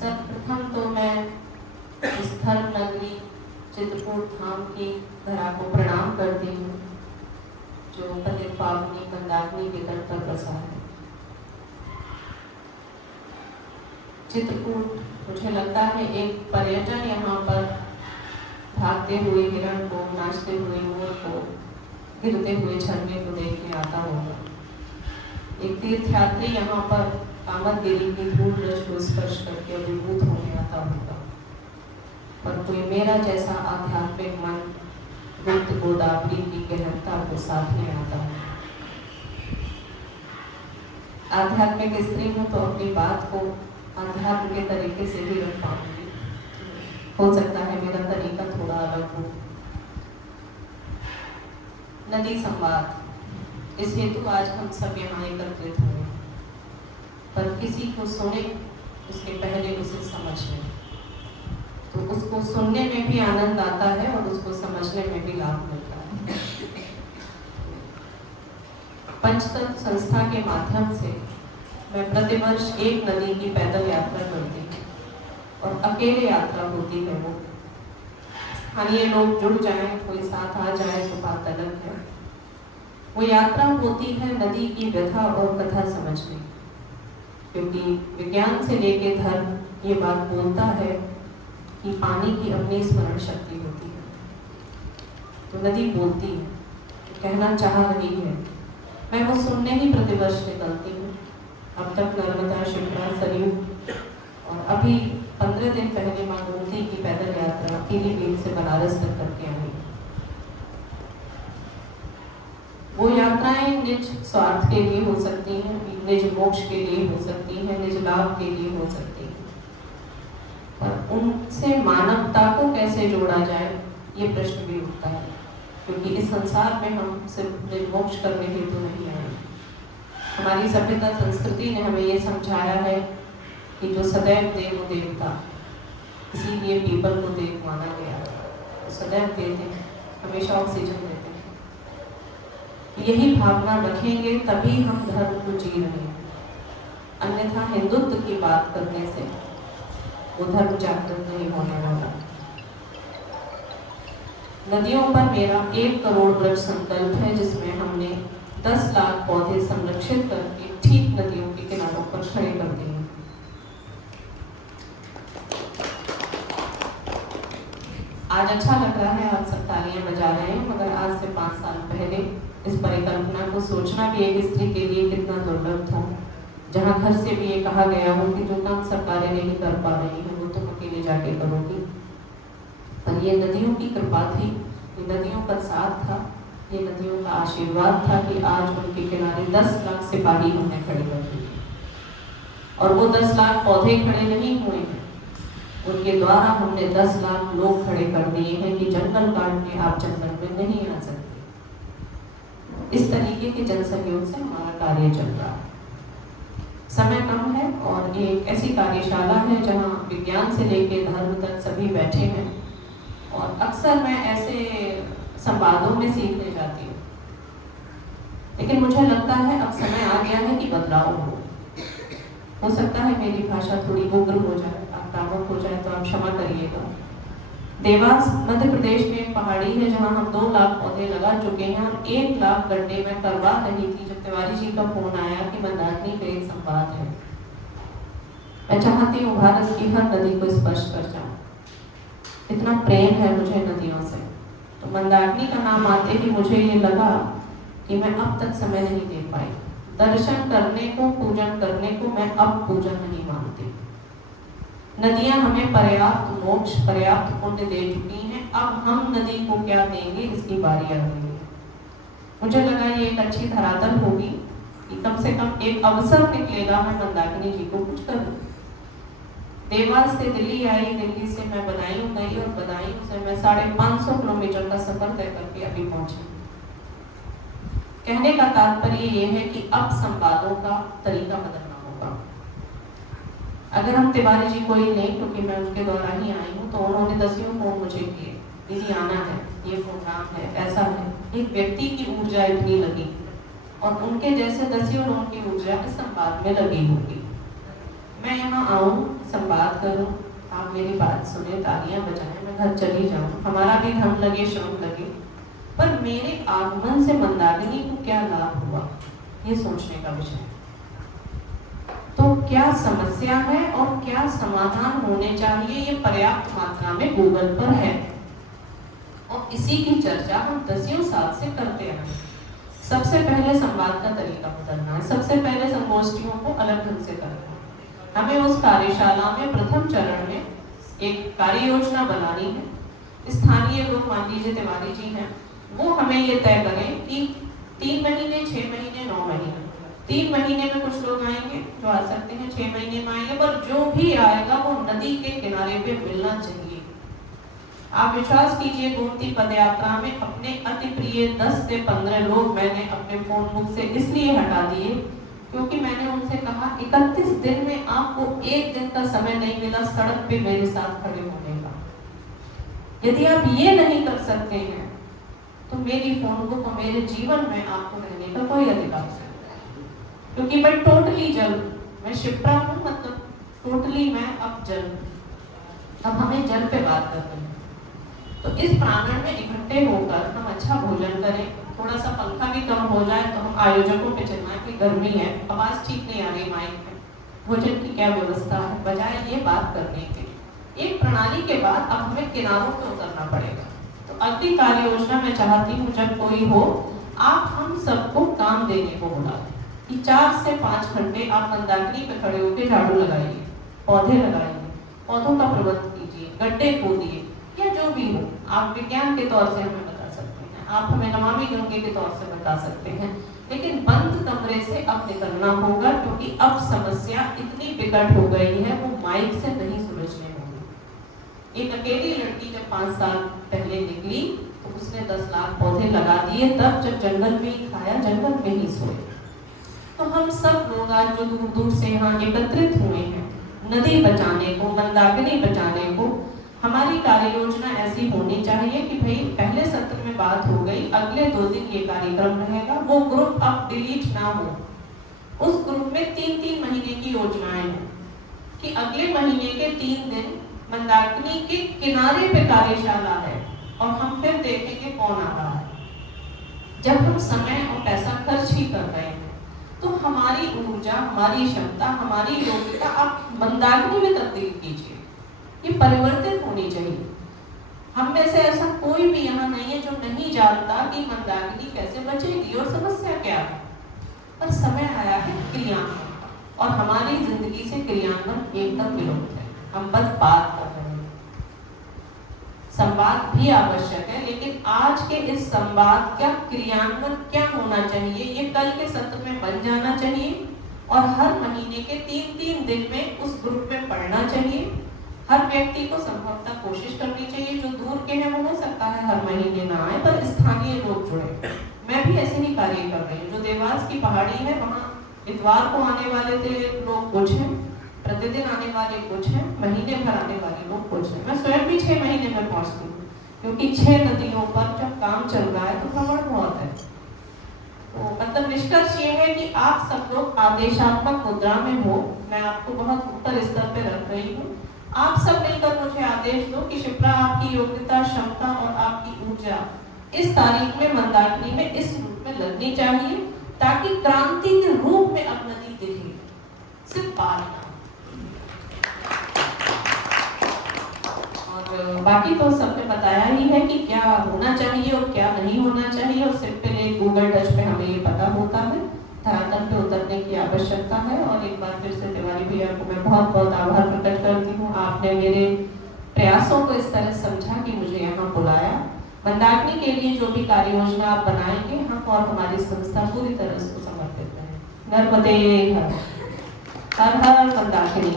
सर्वप्रथम तो मैं इस धर्म नगरी चित्रकूट धाम की धरा को प्रणाम करती हूँ जो पतित पावनी मंदाकिनी के तट पर बसा है। चित्रकूट मुझे लगता है एक पर्यटन यहाँ पर भागते हुए हिरण को, नाचते हुए मोर को, गिरते हुए झरने को देखने आता होगा। एक तीर्थयात्री यहाँ पर कामदगिरी की धूल रज को स्पर्श करके अभिभूत होने आता होगा, पर कोई मेरा जैसा आध्यात्मिक मन गुप्त गोदावरी की गहनता को साधने आता है। आध्यात्मिक स्त्री हूँ तो अपनी बात को आध्यात्म के तरीके से भी रख पाऊंगी। हो सकता है मेरा तरीका थोड़ा अलग हो। नदी संवाद, इस हेतु आज हम सब यहाँ एकत्रित हुए, पर किसी को सुने उसके पहले उसे समझ लें, तो उसको सुनने में भी आनंद आता है और उसको समझने में भी लाभ मिलता है। पंचतत्व संस्था के माध्यम से मैं प्रतिवर्ष एक नदी की पैदल यात्रा करती हूँ और अकेले यात्रा होती है वो। स्थानीय लोग जुड़ जाएं, कोई साथ आ जाए तो बात अलग है। वो यात्रा होती है नदी की व्यथा और कथा समझने, क्योंकि विज्ञान से लेके धर्म ये बात बोलता है कि पानी की अपनी स्मरण शक्ति होती है। तो नदी बोलती है, कहना चाह रही है। मैं वो सुनने ही प्रतिवर्ष निकलती हूँ। अब तक नर्मदा, शिप्रा, सरयू और अभी 15 दिन पहले माँ गोमती की पैदल यात्रा पीलीभीत से बनारस तक करके आई। वो यात्राएं निज स्वार्थ के लिए हो सकती हैं, निज मोक्ष के लिए हो सकती हैं, निज लाभ के लिए हो सकती हैं, पर उनसे मानवता को कैसे जोड़ा जाए ये प्रश्न भी उठता है, क्योंकि इस संसार में हम सिर्फ निज मोक्ष करने हेतु तो नहीं आए। हमारी सभ्यता संस्कृति ने हमें ये समझाया है कि जो सदैव देव वो देवता, इसीलिए पीपल को देव माना गया। तो सदैव देते हैं, हमेशा ऑक्सीजन देते हैं। यही भावना रखेंगे तभी हम धर्म को जी रहे हैं, अन्यथा हिंदुत्व की बात करने से वो धर्म जागृत नहीं होने वाला। नदियों पर मेरा 1 करोड़ वृक्ष संकल्प है, जिसमें हमने 10 लाख पौधे संरक्षित करके ठीक नदियों के किनारों पर खड़े कर दिए। आज अच्छा लग रहा है, आप सब तालियां बजा रहे हैं, मगर आज से 5 साल पहले इस परिकल्पना को सोचना भी एक स्त्री के लिए कितना दुर्लभ था, जहाँ घर से भी ये कहा गया हो कि जो काम सरकारें नहीं कर पा रही है वो तुम अकेले जाके करोगी। पर ये नदियों की कृपा थी, ये नदियों का साथ था, ये नदियों का आशीर्वाद था कि आज उनके किनारे 10 लाख सिपाही हमने खड़े कर दिए। और वो 10 लाख पौधे खड़े नहीं हुए हैं, उनके द्वारा हमने 10 लाख लोग खड़े कर दिए हैं कि जंगल काटने आप जंगल में नहीं आ सकते। इस तरीके के जन सहयोग से हमारा कार्य चल रहा है। समय कम है और एक ऐसी कार्यशाला है जहां विज्ञान से लेकर धर्म तक सभी बैठे हैं, और अक्सर मैं ऐसे संवादों में सीखने जाती हूँ, लेकिन मुझे लगता है अब समय आ गया है कि बदलाव हो सकता है मेरी भाषा थोड़ी उग्र हो जाए, आक्रामक हो जाए, तो आप क्षमा करिएगा। देवास मध्य प्रदेश में एक पहाड़ी है जहां हम 2 लाख पौधे लगा चुके हैं और 1 लाख गड्ढे में करवा रही थी जब तिवारी जी का फोन आया कि मंदाकिनी पे एक संवाद है। मैं चाहती हूँ भारत की हर नदी को स्पर्श कर जाऊं, इतना प्रेम है मुझे नदियों से। तो मंदाकिनी का नाम आते ही मुझे ये लगा कि मैं अब तक समय नहीं दे पाई। दर्शन करने को, पूजन करने को मैं अब पूजन नहीं मानती। नदियां हमें पर्याप्त मोक्ष, पर्याप्त पुण्य दे चुकी हैं, अब हम नदी को क्या देंगे इसकी बारी आ गई है। मुझे लगा ये एक अच्छी धरातल होगी कि कम से कम एक अवसर निकलेगा मैं मंदाकिनी जी को कुछ करूं। देवास से दिल्ली आई, दिल्ली से मैं बदायूं गई और बदायूं से मैं 550 किलोमीटर का सफर तय करके अभी पहुंची। कहने का तात्पर्य ये है कि अब संवादों का तरीका बदलना होगा। अगर हम तिवारी जी को ही लें, क्योंकि मैं उनके द्वारा ही आई हूँ, तो उन्होंने 10 फोन मुझे किए, दीदी आना है, ये प्रोग्राम है, ऐसा है। एक व्यक्ति की ऊर्जा इतनी लगी और उनके जैसे 10 लोगों की ऊर्जा इस संवाद में लगी होगी। मैं यहाँ आऊँ, संवाद करूँ, मेरी बात सुने, तालियां बजाएं, मैं घर चली जाऊं, हमारा भी धन लगे, श्रम लगे, पर मेरे आगमन से मंदाकिनी को क्या लाभ हुआ, ये सोचने का विषय। तो क्या समस्या है और क्या समाधान होने चाहिए, ये पर्याप्त मात्रा में गूगल पर है और इसी की चर्चा हम दसियों साल से करते हैं। सबसे पहले संवाद का तरीका बदलना है, सबसे पहले संगोष्ठियों को अलग ढंग से करना है। हमें उस कार्यशाला में प्रथम चरण में एक कार्य योजना बनानी है। स्थानीय लोग, मान लीजिए तिवारी जी हैं, वो हमें ये तय करें कि 3 महीने, 6 महीने, 9 महीने। 3 महीने में कुछ लोग आएंगे जो आ सकते हैं, 6 महीने में आएंगे, पर जो भी आएगा वो नदी के किनारे पे मिलना चाहिए। आप विश्वास कीजिए, गोमती पदयात्रा में अपने अति प्रिय 10 से 15 लोग मैंने अपने फोन बुक से इसलिए हटा दिए क्योंकि मैंने उनसे कहा 31 दिन में आपको एक दिन का समय नहीं मिला सड़क पे मेरे साथ खड़े होने का। यदि आप ये नहीं कर सकते हैं तो मेरी फोन बुक और मेरे जीवन में आपको रहने का कोई अधिकार नहीं, क्योंकि मैं टोटली जल, मैं शिप्रा हूँ, मतलब टोटली मैं अब जल। अब हमें जल पे बात करनी है। तो इस प्रांगण में इकट्ठे होकर हम अच्छा भोजन करें, थोड़ा सा पंखा भी कम हो जाए तो हम आयोजकों पे चिल्लाएं कि गर्मी है, आवाज ठीक नहीं आ रही माइक में, भोजन की क्या व्यवस्था है, बजाय ये बात करने के। एक प्रणाली के बाद अब हमें किनारों पे उतरना पड़ेगा। तो अगली कार्य योजना मैं चाहती हूँ जब कोई हो, आप हम सबको काम देने को बुला दें कि 4 से 5 घंटे आप मंदाकिनी पे खड़े होकर झाड़ू लगाइए, पौधे लगाइए, पौधों का प्रबंध कीजिए, गड्ढे खोदिए, या जो भी हो। आप विज्ञान के तौर से हमें बता सकते हैं, आप हमें नमामि गंगे के तौर से बता सकते हैं, लेकिन बंद कमरे से अब निकलना होगा क्योंकि अब समस्या इतनी विकट हो गई है, वो माइक से नहीं सुलझने होगी। एक अकेली लड़की जब 5 साल पहले निकली तो उसने 10 लाख पौधे लगा दिए, तब जब जंगल में ही खाया, जंगल में ही सोए। तो हम सब लोग आज जो दूर दूर से यहाँ एकत्रित हुए हैं, नदी बचाने को, मंदाकिनी बचाने को, हमारी कार्य योजना ऐसी होनी चाहिए कि भाई पहले सत्र में बात हो गई, अगले 2 दिन ये कार्यक्रम रहेगा, वो ग्रुप अब डिलीट ना हो। उस ग्रुप में 3-3 महीने की योजनाएं हो कि अगले महीने के 3 दिन मंदाकिनी के किनारे पे कार्यशाला है और हम फिर देखेंगे कौन आ रहा है। जब हम समय और पैसा खर्च ही कर रहे हैं तो हमारी ऊर्जा, हमारी क्षमता, हमारी योग्यता आप मंदाकिनी में तब्दील कीजिए। ये परिवर्तित होनी चाहिए। हम में से ऐसा कोई भी यहाँ नहीं है जो नहीं जानता कि मंदाकिनी कैसे बचेगी और समस्या क्या है, पर समय आया है क्रियान्वयन का, और हमारी जिंदगी से क्रियान्वयन एकदम विलुप्त है। हम बस बात कर रहे हैं। संवाद भी आवश्यक है, लेकिन आज के इस संवाद का क्रियान्वयन क्या होना चाहिए, ये कल के सत्र में बन जाना चाहिए और हर महीने के 3-3 दिन में उस ग्रुप में पढ़ना चाहिए। हर व्यक्ति को संभवतः कोशिश करनी चाहिए, जो दूर के हैं वो हो सकता है हर महीने ना आए, पर स्थानीय लोग जुड़े। मैं भी ऐसे ही कार्य कर रही हूँ। जो देवास की पहाड़ी है वहाँ इतवार को आने वाले थे लोग कुछ हैं, प्रतिदिन आने वाले कुछ हैं, महीने भर आने वाले लोग कुछ हैं। मैं स्वयं भी 6 महीने में पहुँचती हूँ क्योंकि 6 नदियों पर जब काम चल रहा है तो भ्रमण बहुत है। तो मतलब निष्कर्ष ये है कि आप सब लोग आदेशात्मक मुद्रा में हो। मैं आपको बहुत ऊपर स्तर पे रख रही हूँ। आप सब मिलकर मुझे आदेश दो कि शिप्रा आपकी योग्यता, क्षमता और आपकी ऊर्जा इस तारीख में मंदाकिनी में इस रूप में लगनी चाहिए ताकि क्रांति के रूप में अब नदी दिखे, सिर्फ बात ना। और बाकी तो सबने बताया ही है कि क्या होना चाहिए और क्या नहीं होना चाहिए, और सिंपल एक गूगल टच पे हमें ये पता होता है। धरातल पे उतरने की आवश्यकता है। और एक बार फिर से तिवारी भैया को मैं बहुत बहुत आभार प्रकट करती हूँ। आपने मेरे प्रयासों को इस तरह समझा कि मुझे यहाँ बुलाया। मंदाकिनी के लिए जो भी कार्य योजना आप बनाएंगे, हम और हमारी संस्था पूरी तरह उसको समर्पित है। नर्मदे हर हर मंदाकिनी।